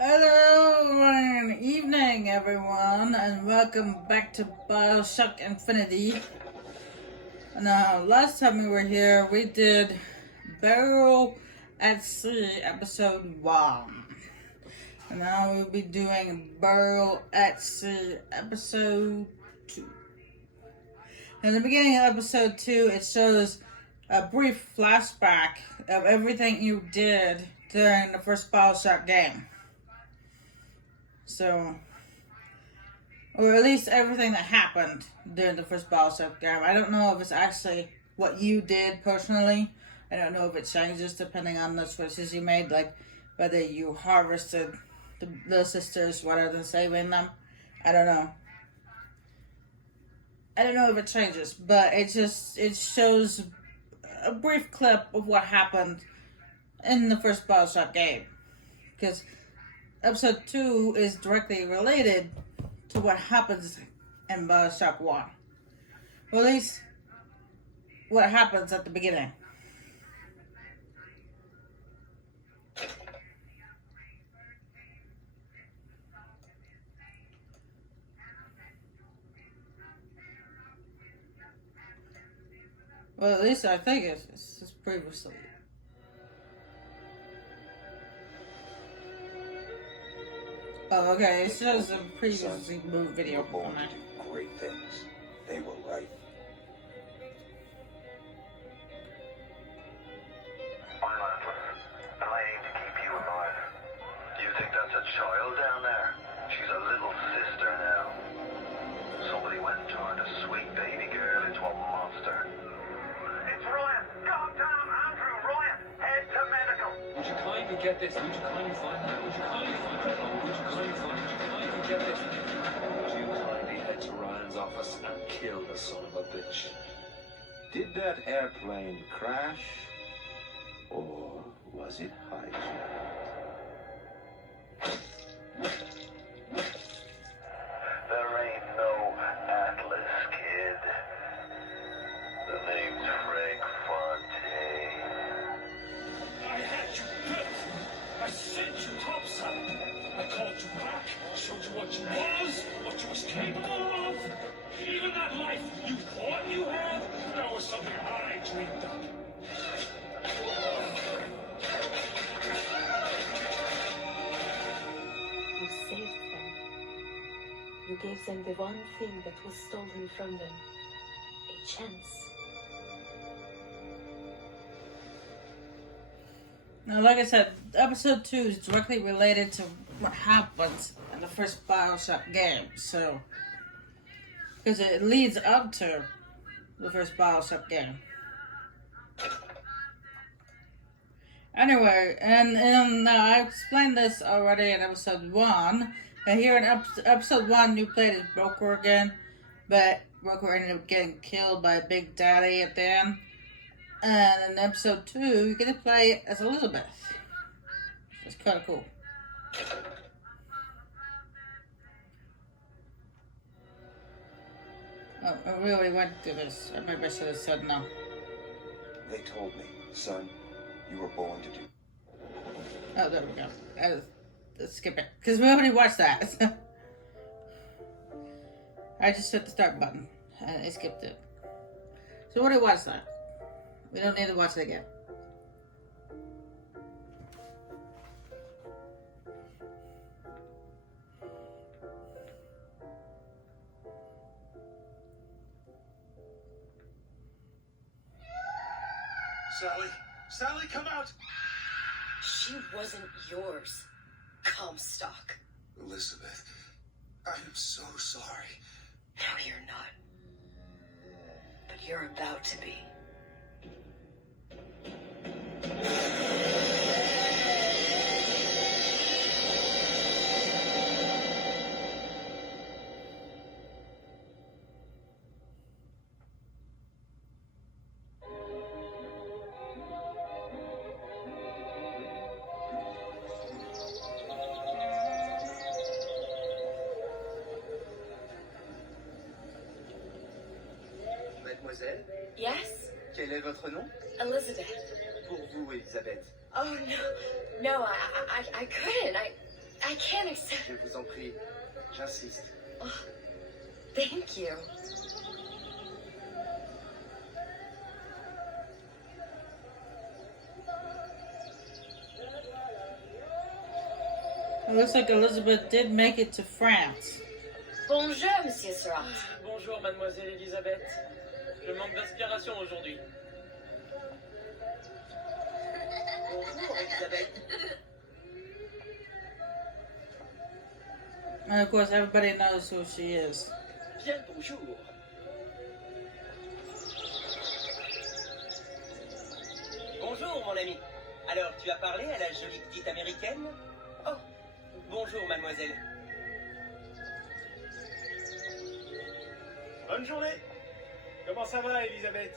Hello and evening everyone, and welcome back to BioShock Infinity. Now, last time we were here, we did Burial at Sea episode 1. And now we'll be doing Burial at Sea episode 2. In the beginning of episode 2, it shows a brief flashback of everything you did during the first BioShock game. So, or at least everything that happened during the first BioShock game. I don't know if it's actually what you did personally. I don't know if it changes depending on the choices you made, like whether you harvested the little sisters rather than saving them. I don't know. I don't know if it changes, but it shows a brief clip of what happened in the first BioShock game. Because episode 2 is directly related to what happens in BioShock 1. Or at least what happens at the beginning. Well, at least I think it's previously. Oh, okay. It shows a previously moved video. Born to do great things. They were right. I'm Atlas, and I aim to keep you alive. You think that's a child down there? She's a little sister now. Somebody went and turned a sweet baby girl into a monster. It's Ryan! Goddamn Andrew! Ryan! Head to medical! Would you kindly get this? Would you kindly find that? Would you kindly find that? Would you kindly find it? Would you kindly get this? Would you kindly head to Ryan's office and kill the son of a bitch? Did that airplane crash? Or was it hijacked? There ain't no Atlas, kid. The name's Frank Fontaine. I had you built. I sent you topside. I called you back, showed you what you was, what you was capable of. Even that life you thought you had, that was something I dreamed up. You saved them. You gave them the one thing that was stolen from them. A chance. Now, like I said, episode 2 is directly related to what happens in the first BioShock game. So, because it leads up to the first BioShock game. Anyway, and I explained this already in episode 1. And here in episode 1, you played as Broker again, but Broker ended up getting killed by Big Daddy at the end. And in episode 2, you get to play as Elizabeth. It's kind of cool. Oh, I really went through this. Maybe I should have said no. They told me, son, you were born to do. Oh, there we go. Let's skip it. Because we already watched that. I just hit the start button. And I skipped it. So we already watched that. We don't need to watch it again. Sally, come out! She wasn't yours, Comstock. Elizabeth, I am so sorry. No, you're not. But you're about to be. Mademoiselle, Yes? quel est votre nom? Elizabeth. Pour vous, Elisabeth. Oh, no. No, I couldn't. I can't accept. Je vous en prie, j'insiste. Oh, thank you. It looks like Elizabeth did make it to France. Bonjour, Monsieur Surratt. Bonjour, mademoiselle Elisabeth. Je manque d'inspiration aujourd'hui. Bonjour, Elisabeth. And of course, everybody knows who she is. Bien, bonjour. Bonjour, mon ami. Alors, tu as parlé à la jolie petite américaine? Oh, bonjour, mademoiselle. Bonne journée. Comment ça va, Elisabeth?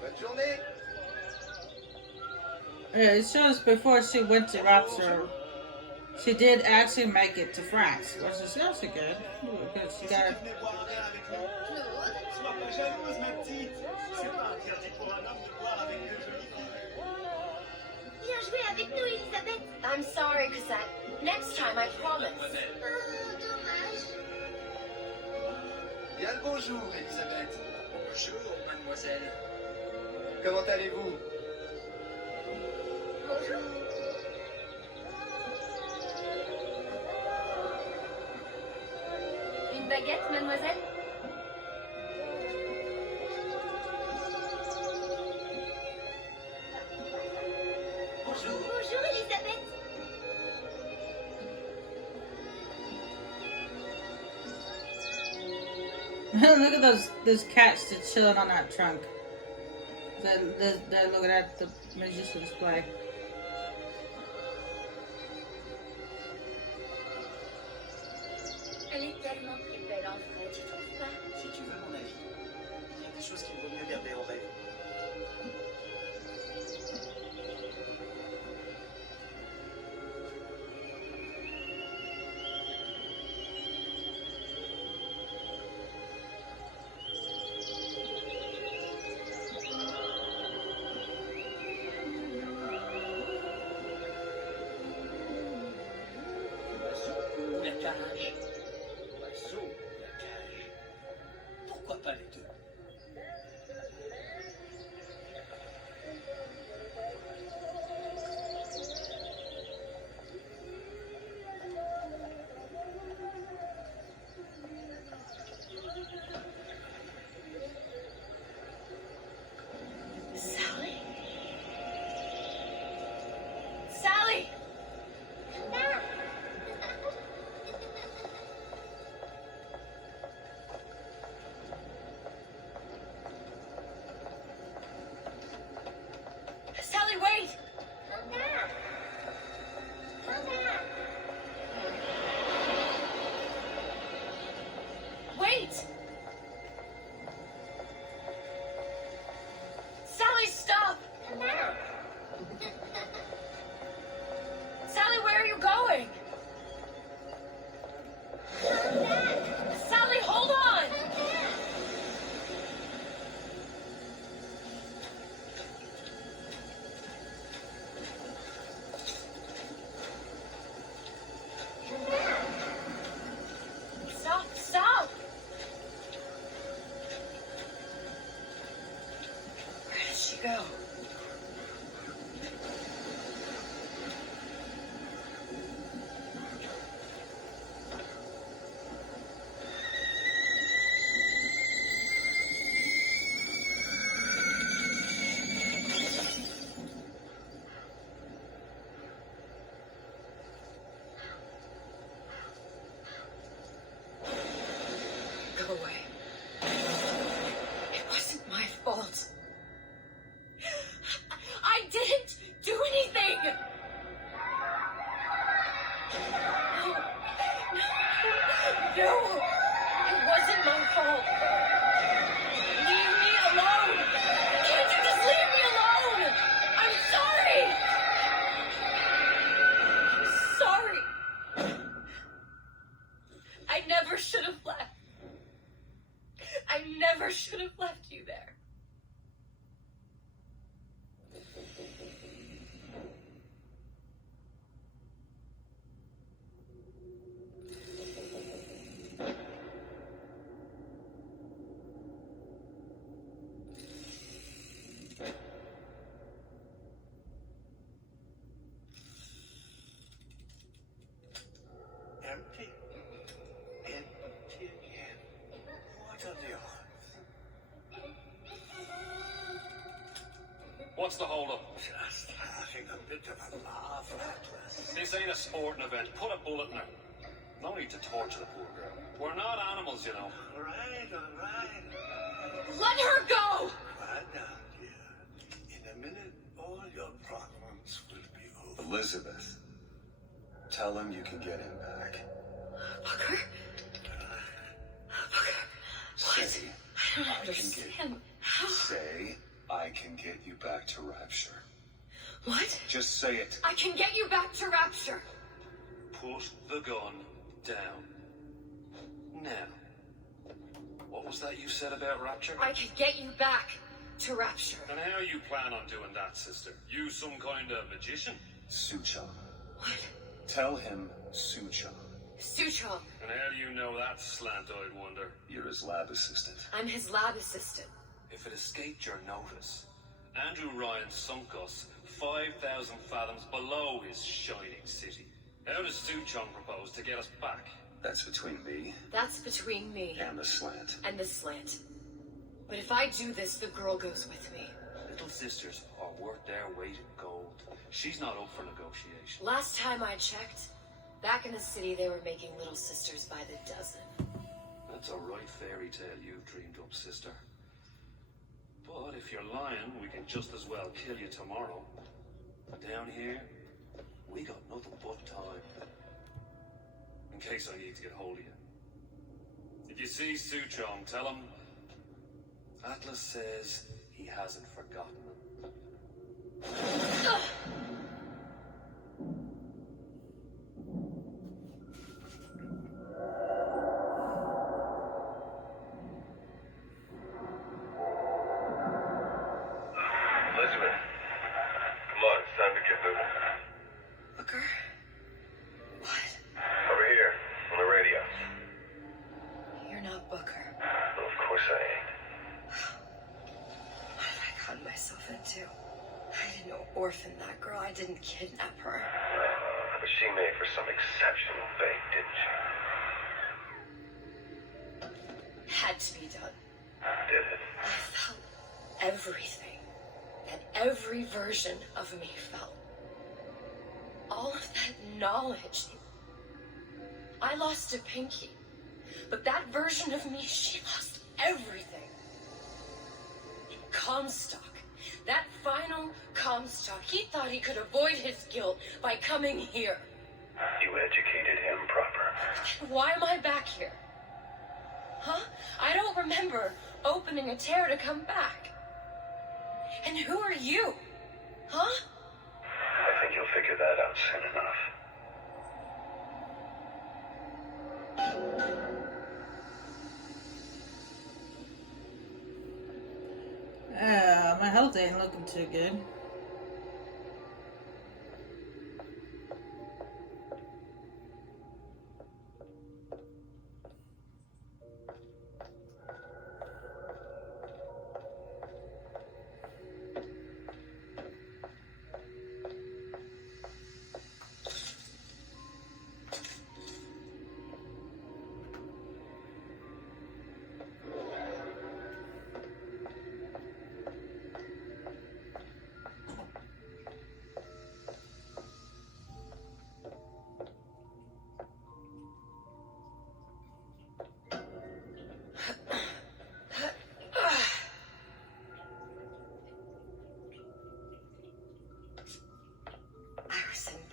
Bonne journée. Yeah, it shows before she went to Rapture, she did actually make it to France, which is also good. Because she got. Venez boire un verre avec nous. Sois pas jalouse, ma petite. C'est pas interdit pour un homme de boire avec une jolie fille. Viens jouer avec nous, Elisabeth. I'm sorry, Cosette. Next time, I promise. Dommage. Bien le bonjour, Elisabeth. Bonjour, mademoiselle. Comment allez-vous? Bonjour. Une baguette, mademoiselle? Bonjour. Bonjour, Elisabeth. Look at those cats just chilling on that trunk. They're looking at the musicians play. Elle est tellement plus belle en vrai, tu trouves pas? Si tu veux mon avis, il y a des choses qu'il vaut mieux garder en rêve. Ou la cage. L'oiseau ou la cage. Pourquoi pas les deux? What's the hold-up? Just having a bit of a laugh, Atlas. This ain't a sporting event. Put a bullet in her. No need to torture the poor girl. We're not animals, you know. All right. Let her go! Quiet down, dear. In a minute, all your problems will be over. Elizabeth, tell him you can get him back. Booker? Booker, what? Say, I don't I can understand. How? Say, I can get you back to Rapture. What? Just say it. I can get you back to Rapture. Put the gun down. Now. What was that you said about Rapture? I can get you back to Rapture. And how you plan on doing that, sister? You some kind of magician? Suchong. What? Tell him Suchong. Suchong. And how do you know that, slant-eyed wonder? You're his lab assistant. I'm his lab assistant. If it escaped your notice, Andrew Ryan sunk us 5,000 fathoms below his shining city. How does Suchong propose to get us back? That's between me That's between me and the slant. and the slant. But if I do this, the girl goes with me. Little sisters are worth their weight in gold. She's not up for negotiation. Last time I checked, back in the city, they were making little sisters by the dozen. That's a right fairy tale you've dreamed up, sister. But if you're lying, we can just as well kill you tomorrow. Down here, we got nothing but time. In case I need to get hold of you. If you see Suchong, tell him Atlas says he hasn't forgotten him. Elizabeth, come on, it's time to get moving. Booker? What? Over here, on the radio. You're not Booker. Well, of course I ain't. What have I gotten myself into? I didn't orphan that girl. I didn't kidnap her. But she made for some exceptional bait, didn't she? Had to be done. Did it? I felt everything that every version of me felt. All of that knowledge. I lost a pinky, but that version of me, she lost everything. Comstock, that final Comstock, he thought he could avoid his guilt by coming here. You educated him proper. Then why am I back here? Huh? I don't remember opening a tear to come back. And who are you? Huh? I think you'll figure that out soon enough. My health ain't looking too good.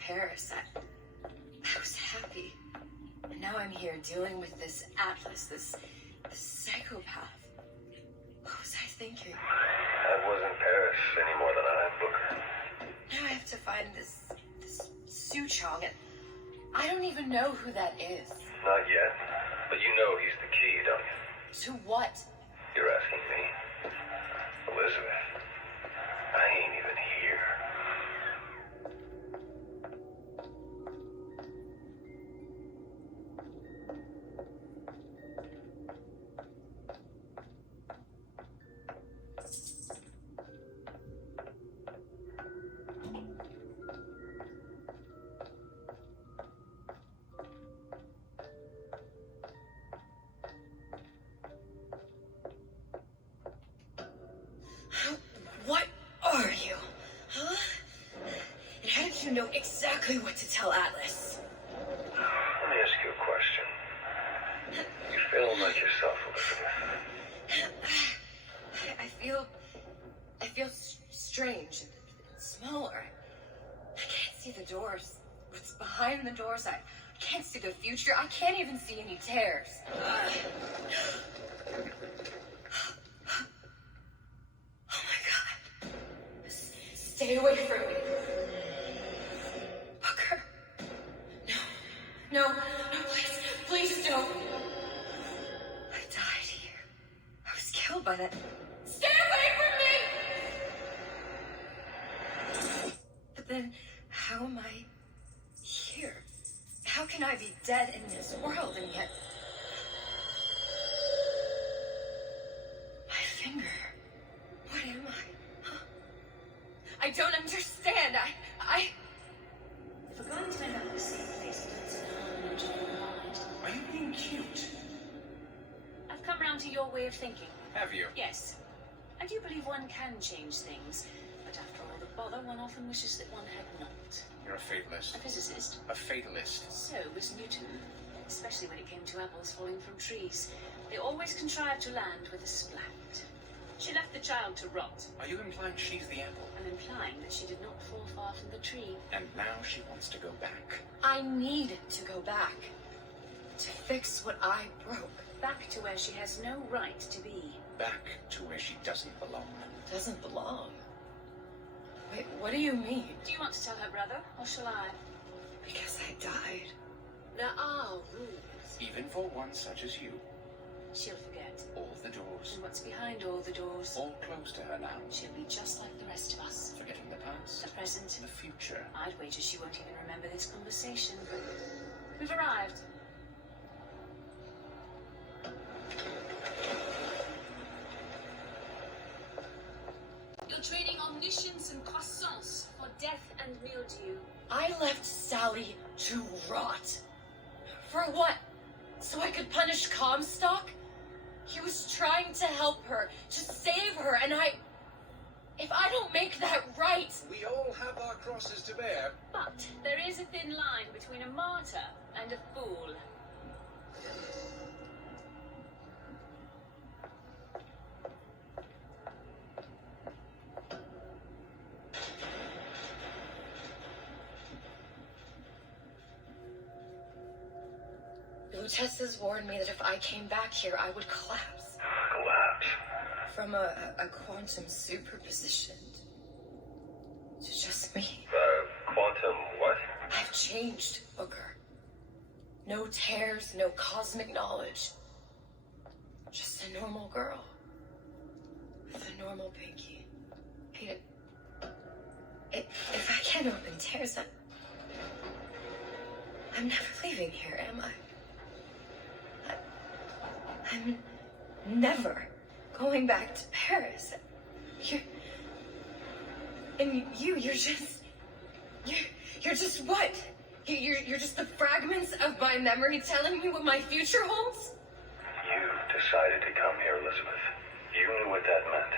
Paris. I was happy. And now I'm here dealing with this Atlas, this psychopath. What was I thinking? That wasn't Paris any more than I am Booker. Now I have to find this Suchong, and I don't even know who that is. Not yet, but you know he's the key, don't you? To what? You're asking me. Elizabeth, I ain't even here. you know exactly what to tell Atlas. Let me ask you a question. You feeling like yourself, Elizabeth? I feel strange and smaller. I can't see the doors. What's behind the doors? I can't see the future. I can't even see any tears. Oh my God. Stay away from me. Booker. No, please don't. I died here. I was killed by that. Stay away from me! But then, how am I here? How can I be dead in this world and yet... My finger. What am I? Huh? I don't understand. If we're going to end up in the same place, let's Are you being cute? I've come round to your way of thinking. Have you? Yes. I do believe one can change things, but after all the bother, one often wishes that one had not. You're a fatalist. A physicist. A fatalist. So was Newton, especially when it came to apples falling from trees. They always contrived to land with a splat. She left the child to rot. Are you implying she's the apple? I'm implying that she did not fall far from the tree. And now she wants to go back. I need to go back. To fix what I broke. Back to where she has no right to be. Back to where she doesn't belong. Doesn't belong. Wait, what do you mean? Do you want to tell her brother, or shall I? Because I died. There are rules. Even for one such as you. She'll forget. All the doors. And what's behind all the doors? All closed to her now. She'll be just like the rest of us. Forgetting the past. The present. The future. I'd wager she won't even remember this conversation. We've arrived. You're training omniscience and croissance for death and mildew. I left Sally to rot. For what? So I could punish Comstock? He was trying to help her, to save her, and if I don't make that right... We all have our crosses to bear. But there is a thin line between a martyr and a fool. Tessa's warned me that if I came back here, I would collapse. Collapse. From a quantum superposition to just me. Quantum what? I've changed, Booker. No tears, no cosmic knowledge. Just a normal girl. With a normal pinky. Hey, if I can't open tears, I'm never leaving here, am I? I'm never going back to Paris. You're just what? You're just the fragments of my memory telling me what my future holds? You decided to come here, Elizabeth. You knew what that meant.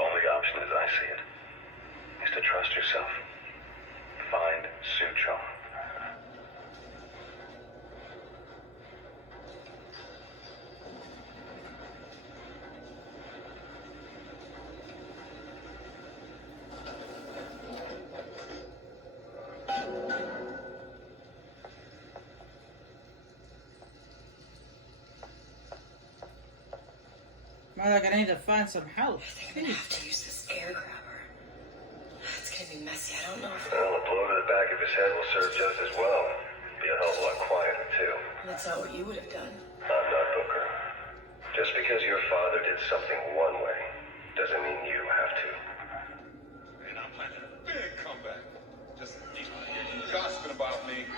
Only option, as I see it, is to trust yourself. Find Sucho. More like I need to find some help. I think I'm gonna have to use this air grabber. It's gonna be messy. I don't know if... Well, a blow to the back of his head will serve just as well. Be a hell of a lot quieter, too. That's not what you would have done. I'm not Booker. Just because your father did something one way, doesn't mean you have to. And I'm planning a big comeback. Just hear you gossiping about me.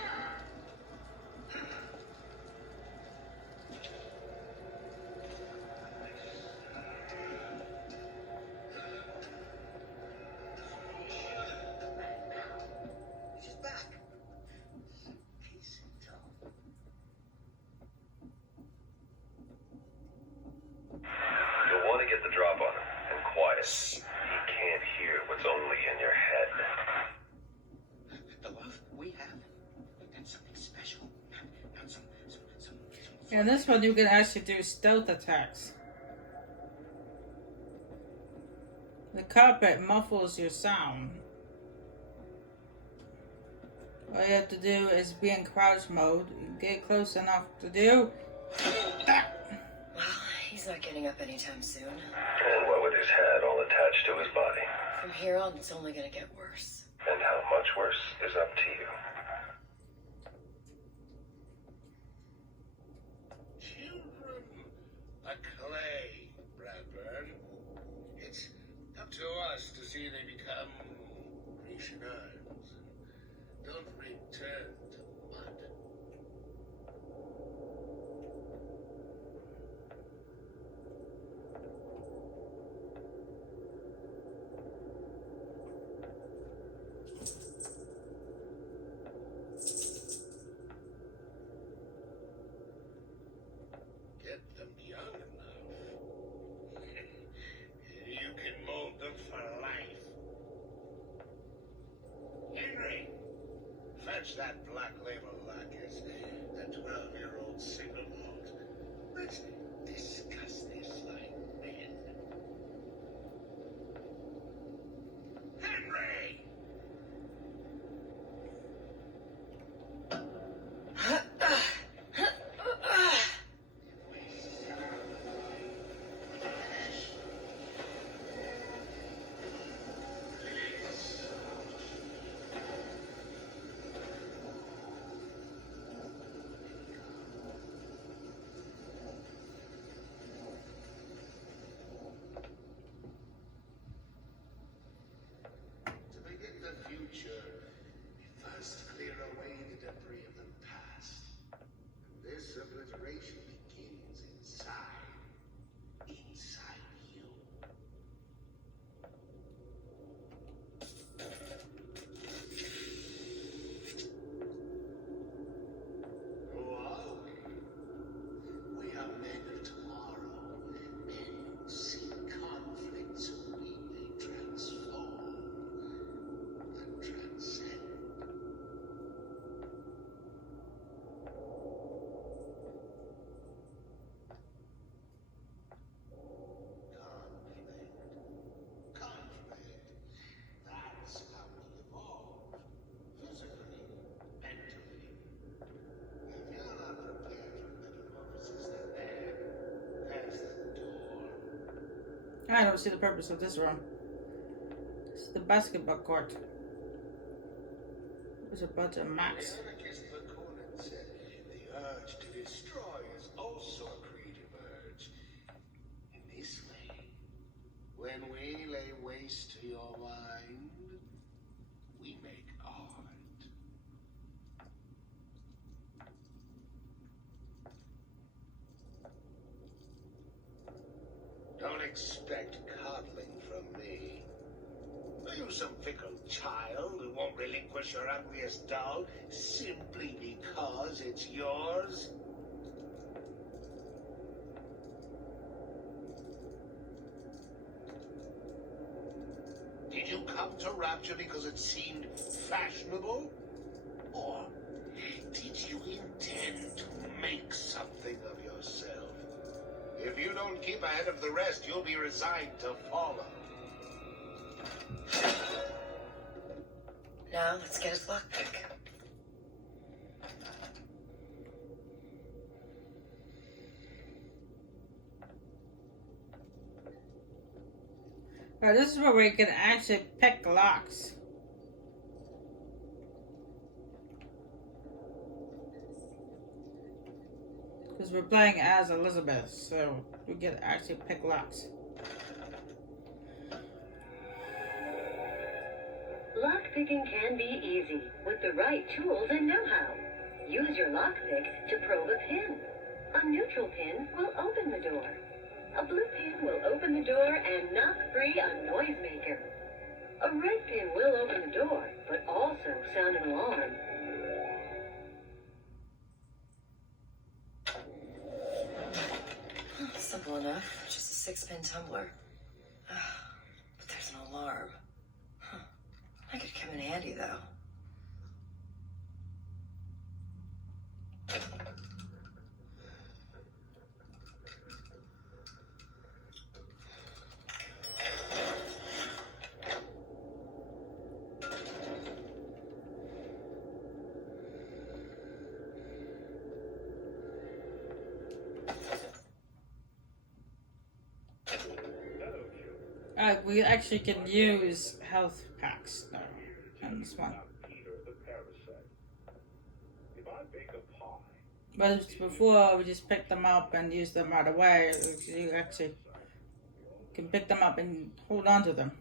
She's back. Peace and calm. You'll want to get the drop on him, and quiet. He Yeah, this one you can actually do stealth attacks. The carpet muffles your sound. All you have to do is be in crouch mode. Get close enough to do that. Well, he's not getting up anytime soon. And what with his head all attached to his body? From here on, it's only gonna get worse. And how much worse is up to you. Children are clay, Bradburn. It's up to us to see they become Grecianines. Don't return to mud. Get them young enough. You can mold them for life. Henry, fetch that black label lacquers, that 12-year-old single malt. Let's discuss this like men. Henry! To begin the future, we first clear away the debris of the past. This obliteration begins inside. Inside you. Who are we? We are men of tomorrow. Men who see conflict so we may transform and transcend. Conflict. That's how we evolve. Physically, mentally. If you're not prepared for metamorphosis, then there's the door. I don't see the purpose of this room. It's the basketball court. There's a bunch of max. The anarchist Bakunin said the urge to destroy is also a creative urge. In this way, when we lay waste to your mind, we make art. Don't expect coddling from me. Are you some fickle child who won't relinquish your ugliest doll simply because it's yours? Did you come to Rapture because it seemed fashionable? Or did you intend to make something of yourself? If you don't keep ahead of the rest, you'll be resigned to follow. Now, let's get his lockpick. Alright, this is where we can actually pick locks. Because we're playing as Elizabeth, so we can actually pick locks. Lockpicking can be easy with the right tools and know-how. Use your lockpick to probe a pin. A neutral pin will open the door. A blue pin will open the door and knock free a noisemaker. A red pin will open the door, but also sound an alarm. Simple enough. Just a 6-pin tumbler. But there's an alarm. That could come in handy, though. We actually can use health packs though in this one. But before we just pick them up and use them right away. You actually can pick them up and hold on to them.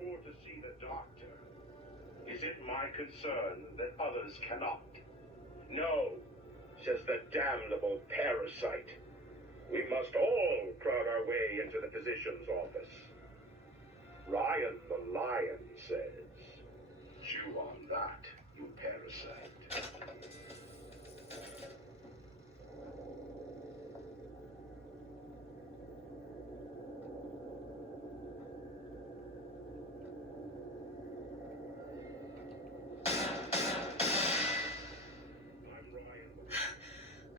To see the doctor, is it my concern that others cannot? No, says the damnable parasite. We must all crowd our way into the physician's office. Ryan the lion says, chew on that.